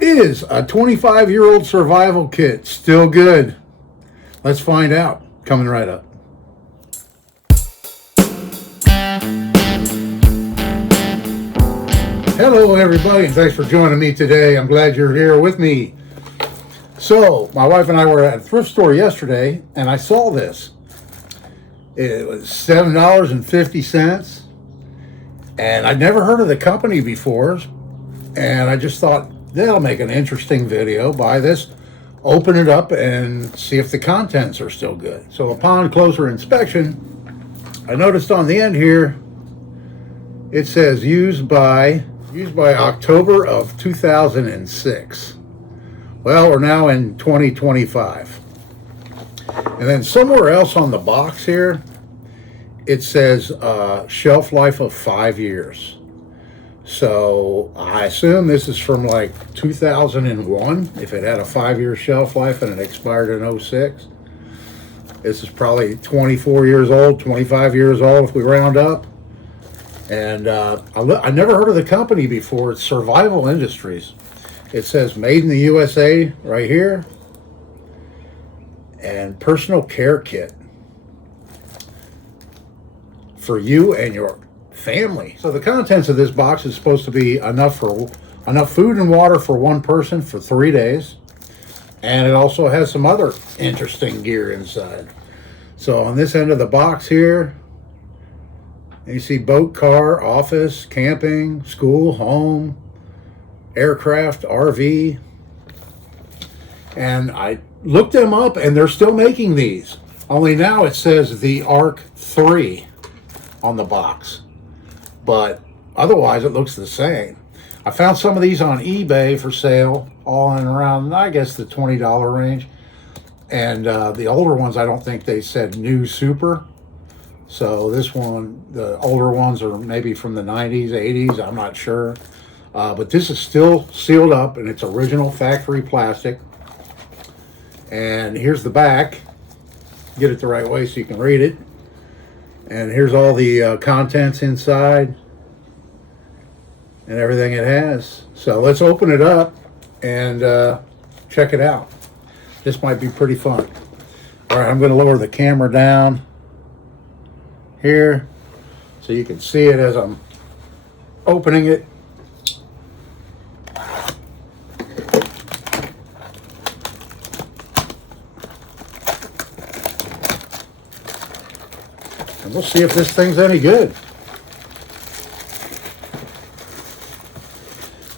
Is a 25-year-old survival kit still good? Let's find out. Coming right up. Hello, everybody, and thanks for joining me today. I'm glad you're here with me. So, my wife and I were at a thrift store yesterday, and I saw this. It was $7.50, and I'd never heard of the company before, and I just thought, that'll make an interesting video. Buy this, open it up, and see if the contents are still good. So upon closer inspection, I noticed on the end here, it says used by October of 2006. Well, we're now in 2025. And then somewhere else on the box here, it says shelf life of 5 years. So I assume this is from like 2001, if it had a 5-year shelf life and it expired in 06. This is probably 24 years old, 25 years old if we round up. And I never heard of the company before. It's Survival Industries. It says made in the USA right here. And personal care kit for you and your family. So the contents of this box is supposed to be enough food and water for one person for 3 days. And it also has some other interesting gear inside. So on this end of the box here, you see boat, car, office, camping, school, home, aircraft, RV. And I looked them up, and they're still making these. Only now it says the Ark 3 on the box. But otherwise it looks the same. I found some of these on eBay for sale, all in around, I guess, the $20 range. And the older ones, I don't think they said new super. So this one, the older ones are maybe from the 90s, 80s, I'm not sure. But this is still sealed up, and it's original factory plastic. And here's the back. Get it the right way so you can read it. And here's all the contents inside and everything it has. So let's open it up and check it out. This might be pretty fun. All right, I'm going to lower the camera down here so you can see it as I'm opening it. And we'll see if this thing's any good.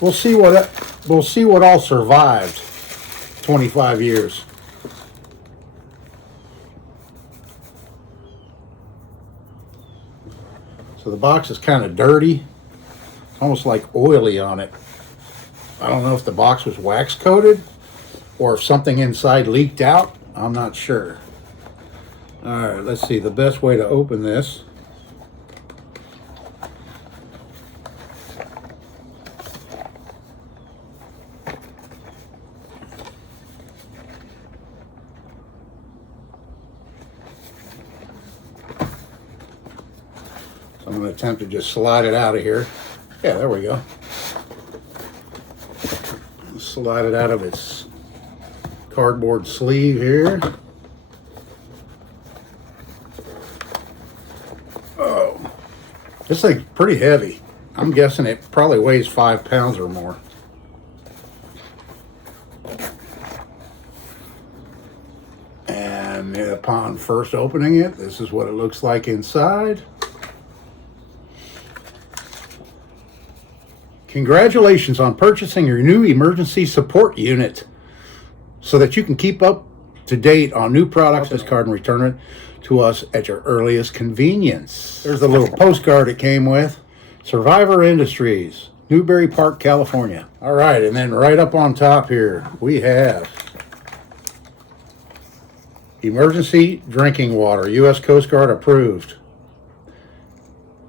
We'll see what all survived 25 years. So the box is kind of dirty, almost like oily on it. I don't know if the box was wax coated or if something inside leaked out. I'm not sure. All right, let's see the best way to open this. So I'm going to attempt to just slide it out of here. Yeah, there we go. Slide it out of its cardboard sleeve here. This thing's pretty heavy. I'm guessing it probably weighs 5 pounds or more. And upon first opening it, this is what it looks like inside. Congratulations on purchasing your new emergency support unit so that you can keep up to date on new products. This card and return it to us at your earliest convenience. There's the little postcard it came with. Survivor Industries, Newbury Park, California. All right, and then right up on top here, we have emergency drinking water, U.S. Coast Guard approved.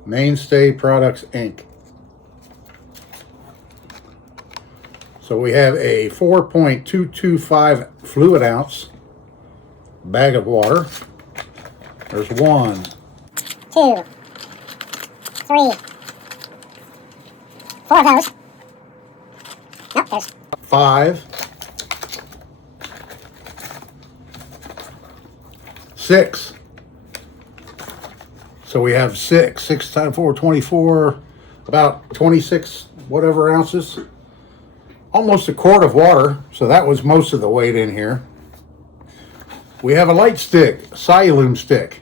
Mainstay Products, Inc. So we have a 4.225 fluid ounce bag of water. There's 1, 2, 3, 4 of those. Nope, there's 5, 6. So we have 6 times 4, 24, about 26 whatever ounces. Almost a quart of water, so that was most of the weight in here. We have a light stick, a Sialume stick.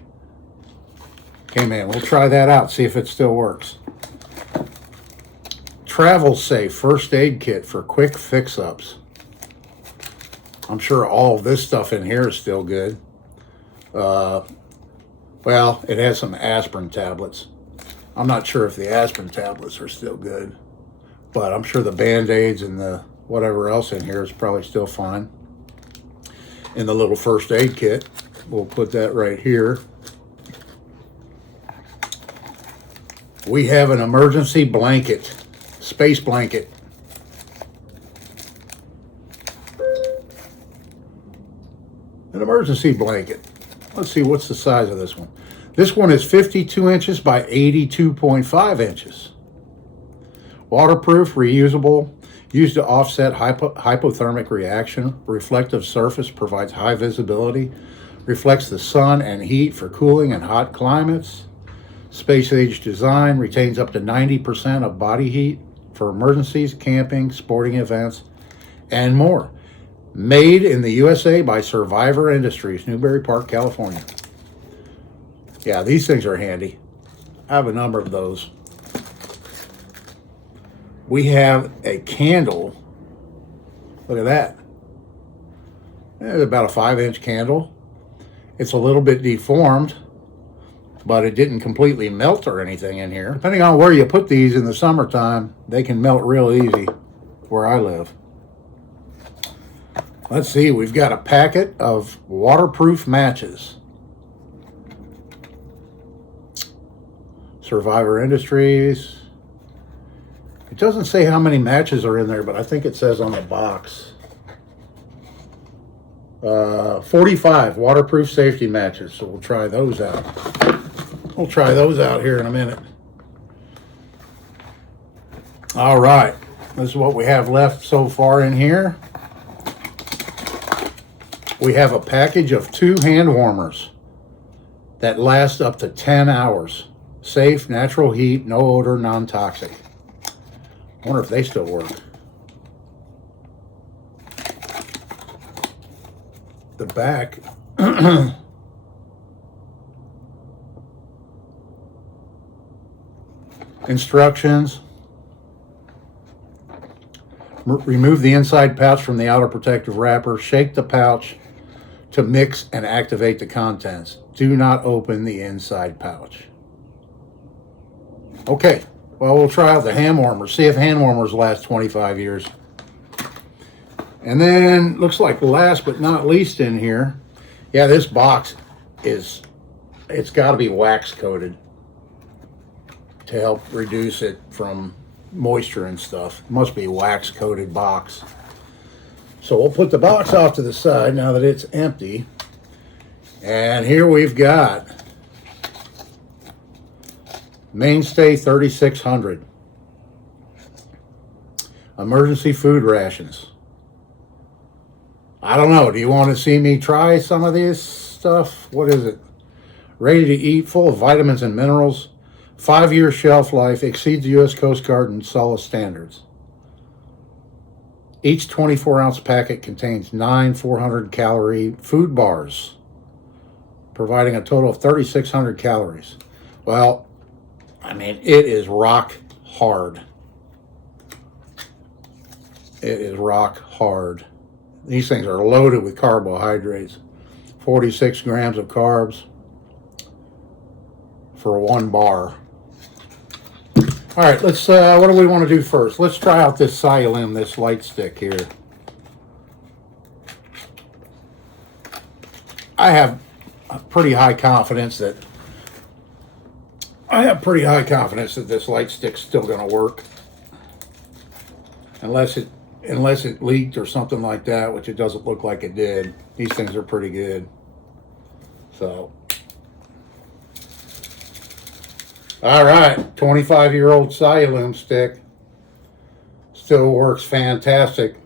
Okay, man, we'll try that out, see if it still works. Travel Safe first aid kit for quick fix-ups. I'm sure all of this stuff in here is still good. Well, it has some aspirin tablets. I'm not sure if the aspirin tablets are still good, but I'm sure the Band-Aids and the whatever else in here is probably still fine. In the little first aid kit, we'll put that right here. We have an emergency blanket, space blanket. An emergency blanket. Let's see, what's the size of this one? This one is 52 inches by 82.5 inches. Waterproof, reusable, used to offset hypothermic reaction. Reflective surface, provides high visibility. Reflects the sun and heat for cooling in hot climates. Space age design, retains up to 90% of body heat for emergencies, camping, sporting events, and more. Made in the USA by Survivor Industries, Newbury Park, California. Yeah, these things are handy. I have a number of those. We have a candle. Look at that. It's about a 5-inch candle. It's a little bit deformed, but it didn't completely melt or anything in here. Depending on where you put these in the summertime, they can melt real easy where I live. Let's see, we've got a packet of waterproof matches. Survivor Industries. It doesn't say how many matches are in there, but I think it says on the box. 45 waterproof safety matches, so we'll try those out. We'll try those out here in a minute. All right, this is what we have left so far in here. We have a package of 2 hand warmers that last up to 10 hours. Safe, natural heat, no odor, non-toxic. I wonder if they still work. The back. Instructions. Remove the inside pouch from the outer protective wrapper. Shake the pouch to mix and activate the contents. Do not open the inside pouch. Okay, well, we'll try out the hand warmers. See if hand warmers last 25 years. And then, looks like last but not least in here, yeah, this box it's got to be wax coated to help reduce it from moisture and stuff. It must be wax coated box. So we'll put the box off to the side now that it's empty. And here we've got Mainstay 3600. Emergency food rations. I don't know. Do you want to see me try some of this stuff? What is it? Ready to eat, full of vitamins and minerals. 5-year shelf life, exceeds the U.S. Coast Guard and SOLA standards. Each 24-ounce packet contains 9 400-calorie food bars, providing a total of 3,600 calories. Well, I mean, it is rock hard. It is rock hard. These things are loaded with carbohydrates. 46 grams of carbs for 1 bar. All right, let's, what do we want to do first? Let's try out this Sialume, this light stick here. I have pretty high confidence that this light stick's still going to work. Unless it leaked or something like that, which it doesn't look like it did. These things are pretty good. So, all right, 25-year-old Sialume stick. Still works fantastic.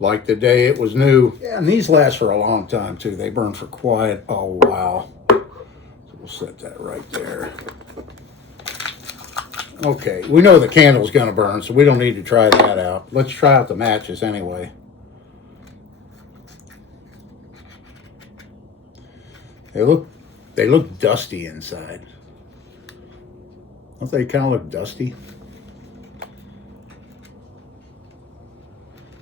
like the day it was new. Yeah, and these last for a long time too. They burn for quite a while. So we'll set that right there. Okay, we know the candle's gonna burn, so we don't need to try that out. Let's try out the matches anyway. They look dusty inside. Don't they kind of look dusty?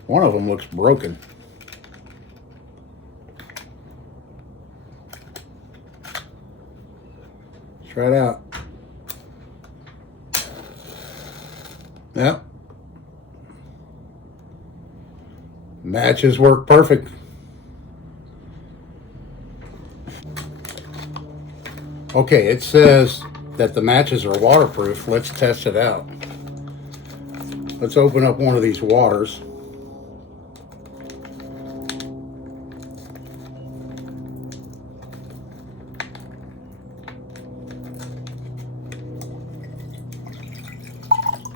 One of them looks broken. Let's try it out. Yep. Matches work perfect. Okay, it says that the matches are waterproof. Let's test it out. Let's open up one of these waters.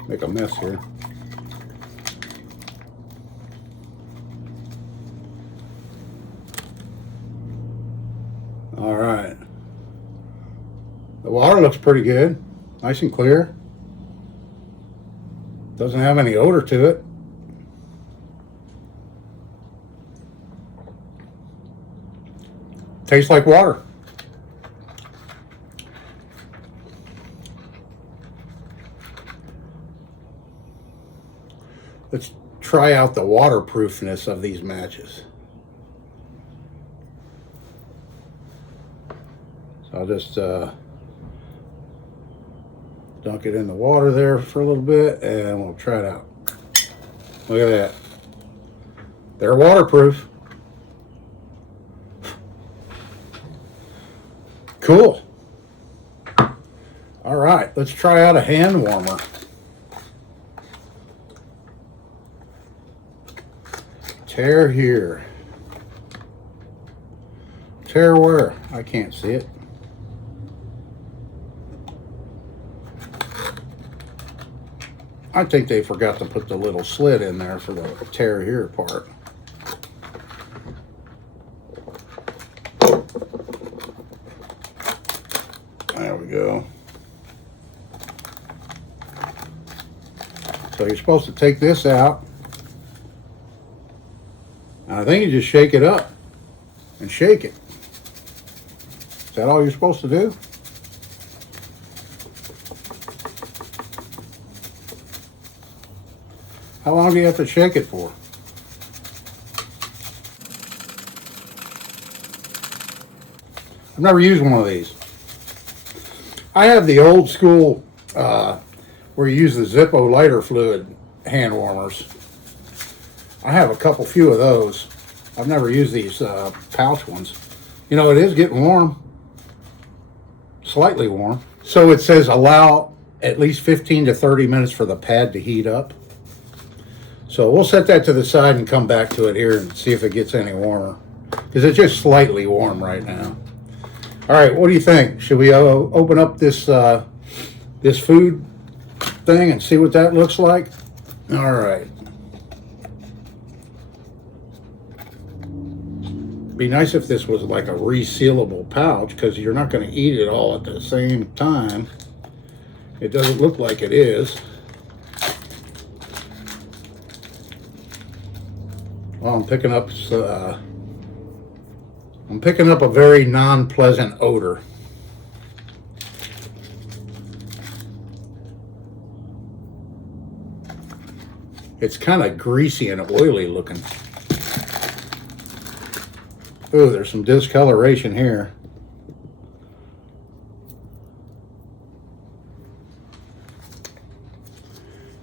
Make a mess here. All right. The water looks pretty good. Nice and clear. Doesn't have any odor to it. Tastes like water. Let's try out the waterproofness of these matches. So I'll just dunk it in the water there for a little bit and we'll try it out. Look at that. They're waterproof. Cool. All right, let's try out a hand warmer. Tear here. Tear where? I can't see it. I think they forgot to put the little slit in there for the tear here part. There we go. So you're supposed to take this out. I think you just shake it up and shake it. Is that all you're supposed to do? How long do you have to shake it for? I've never used one of these. I have the old school where you use the Zippo lighter fluid hand warmers. I have a few of those. I've never used these pouch ones. You know, it is getting warm. Slightly warm. So it says allow at least 15 to 30 minutes for the pad to heat up. So we'll set that to the side and come back to it here and see if it gets any warmer. Because it's just slightly warm right now. All right, what do you think? Should we open up this this food thing and see what that looks like? All right. Be nice if this was like a resealable pouch because you're not going to eat it all at the same time. It doesn't look like it is. Well, I'm picking up a very non-pleasant odor. It's kind of greasy and oily looking. Ooh, there's some discoloration here.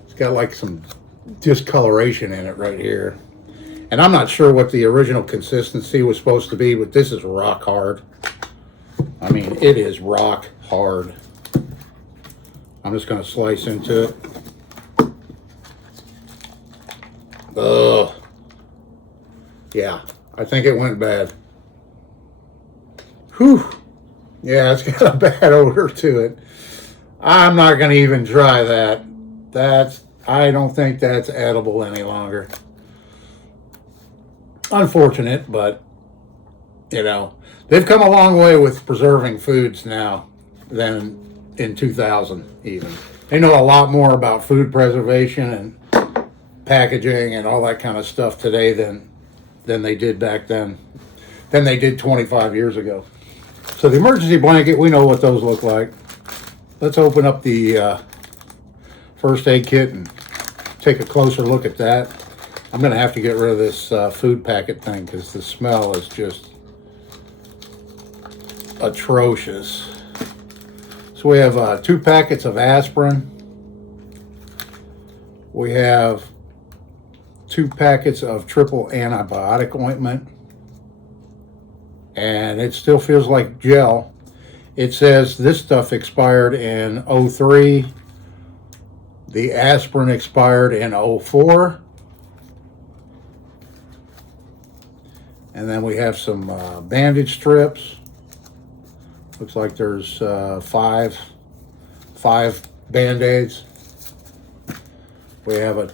It's got like some discoloration in it right here. And I'm not sure what the original consistency was supposed to be, but this is rock hard. I mean, it is rock hard. I'm just going to slice into it. Ugh. Yeah, I think it went bad. Whew. Yeah, it's got a bad odor to it. I'm not going to even try that. I don't think that's edible any longer. unfortunate, but you know, they've come a long way with preserving foods now than in 2000 even. They know a lot more about food preservation and packaging and all that kind of stuff today than they did back then, than they did 25 years ago. So the emergency blanket, we know what those look like. Let's open up the first aid kit and take a closer look at that. I'm going to have to get rid of this food packet thing because the smell is just atrocious. So we have 2 packets of aspirin. We have 2 packets of triple antibiotic ointment. And it still feels like gel. It says this stuff expired in 03. The aspirin expired in 04. And then we have some bandage strips. Looks like there's five Band-Aids. We have a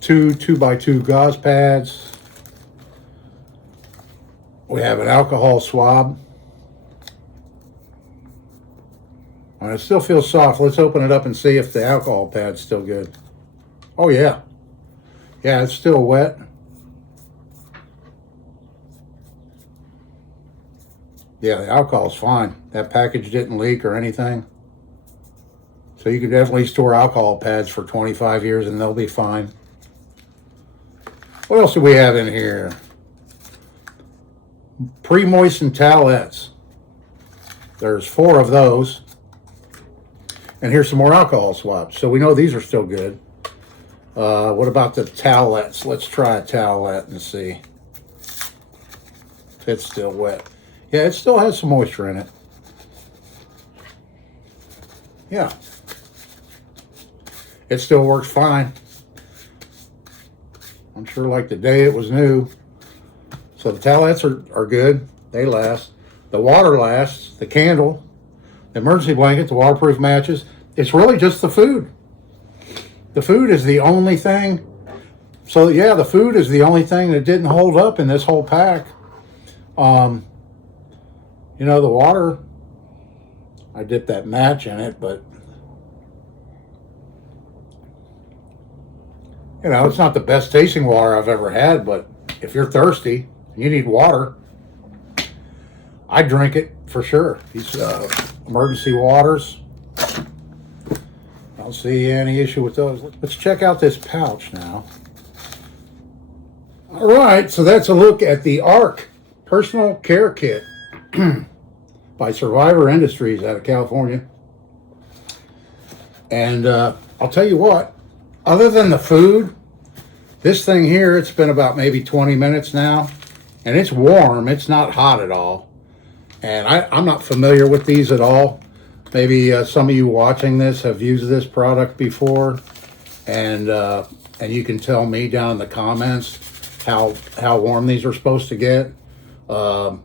2x2 gauze pads. We have an alcohol swab. And it still feels soft. Let's open it up and see if the alcohol pad's still good. Oh yeah. Yeah, it's still wet. Yeah, the alcohol's fine. That package didn't leak or anything. So you can definitely store alcohol pads for 25 years and they'll be fine. What else do we have in here? Pre-moistened towelettes. There's 4 of those. And here's some more alcohol swabs. So we know these are still good. What about the towelettes? Let's try a towelette and see if it's still wet. Yeah, it still has some moisture in it. Yeah. It still works fine. I'm sure like the day it was new. So the towelettes are good. They last. The water lasts. The candle, the emergency blanket, the waterproof matches. It's really just the food. The food is the only thing. So yeah, the food is the only thing that didn't hold up in this whole pack. You know, the water, I dipped that match in it, but you know, it's not the best tasting water I've ever had, but if you're thirsty and you need water, I drink it for sure. These emergency waters, I don't see any issue with those. Let's check out this pouch now. All right, so that's a look at the ARC Personal Care Kit by Survivor Industries out of California. And I'll tell you what, other than the food, this thing here, it's been about maybe 20 minutes now, and it's warm. It's not hot at all. And I'm not familiar with these at all. Maybe some of you watching this have used this product before, and you can tell me down in the comments how warm these are supposed to get. I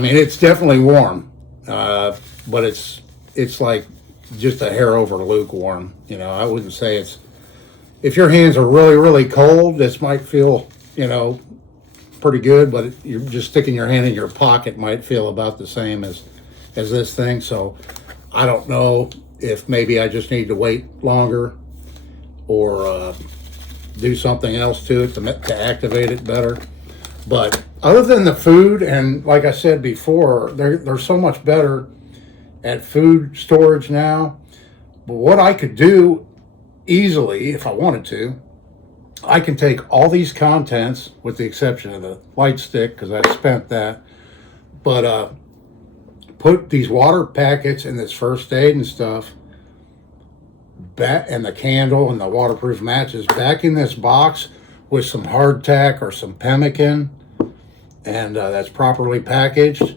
mean, it's definitely warm, but it's like just a hair over lukewarm. You know, I wouldn't say it's. If your hands are really, really cold, this might feel, you know, pretty good, but you're just sticking your hand in your pocket might feel about the same as this thing. So I don't know if maybe I just need to wait longer or do something else to it to activate it better. But other than the food, and like I said before, they're so much better at food storage now. But what I could do easily, if I wanted to, I can take all these contents, with the exception of the light stick, because I spent that, but put these water packets and this first aid and stuff back, and the candle and the waterproof matches back in this box with some hardtack or some pemmican, and that's properly packaged,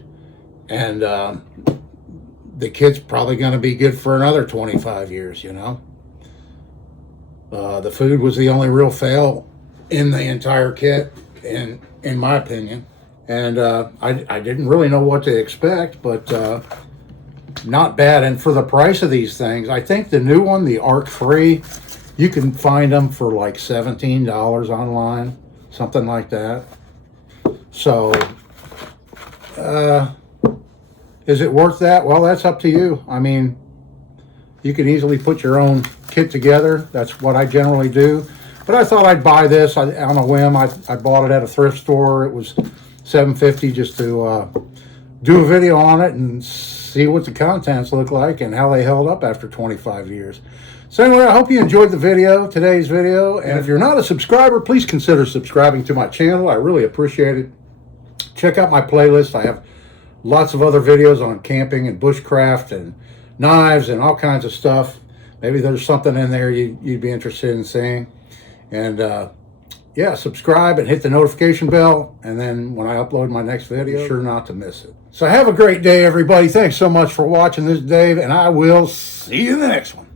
and the kit's probably going to be good for another 25 years, you know. The food was the only real fail in the entire kit, in my opinion. And I didn't really know what to expect, but not bad. And for the price of these things, I think the new one, the ARC 3, You can find them for like $17 online, something like that. So, is it worth that? Well, that's up to you. I mean, you can easily put your own kit together. That's what I generally do. But I thought I'd buy this on a whim. I bought it at a thrift store. It was $7.50 just to do a video on it and see what the contents look like and how they held up after 25 years. So anyway, I hope you enjoyed the video, today's video. And if you're not a subscriber, please consider subscribing to my channel. I really appreciate it. Check out my playlist. I have lots of other videos on camping and bushcraft and knives and all kinds of stuff. Maybe there's something in there you'd be interested in seeing. And yeah, subscribe and hit the notification bell. And then when I upload my next video, be sure not to miss it. So have a great day, everybody. Thanks so much for watching. This is Dave, and I will see you in the next one.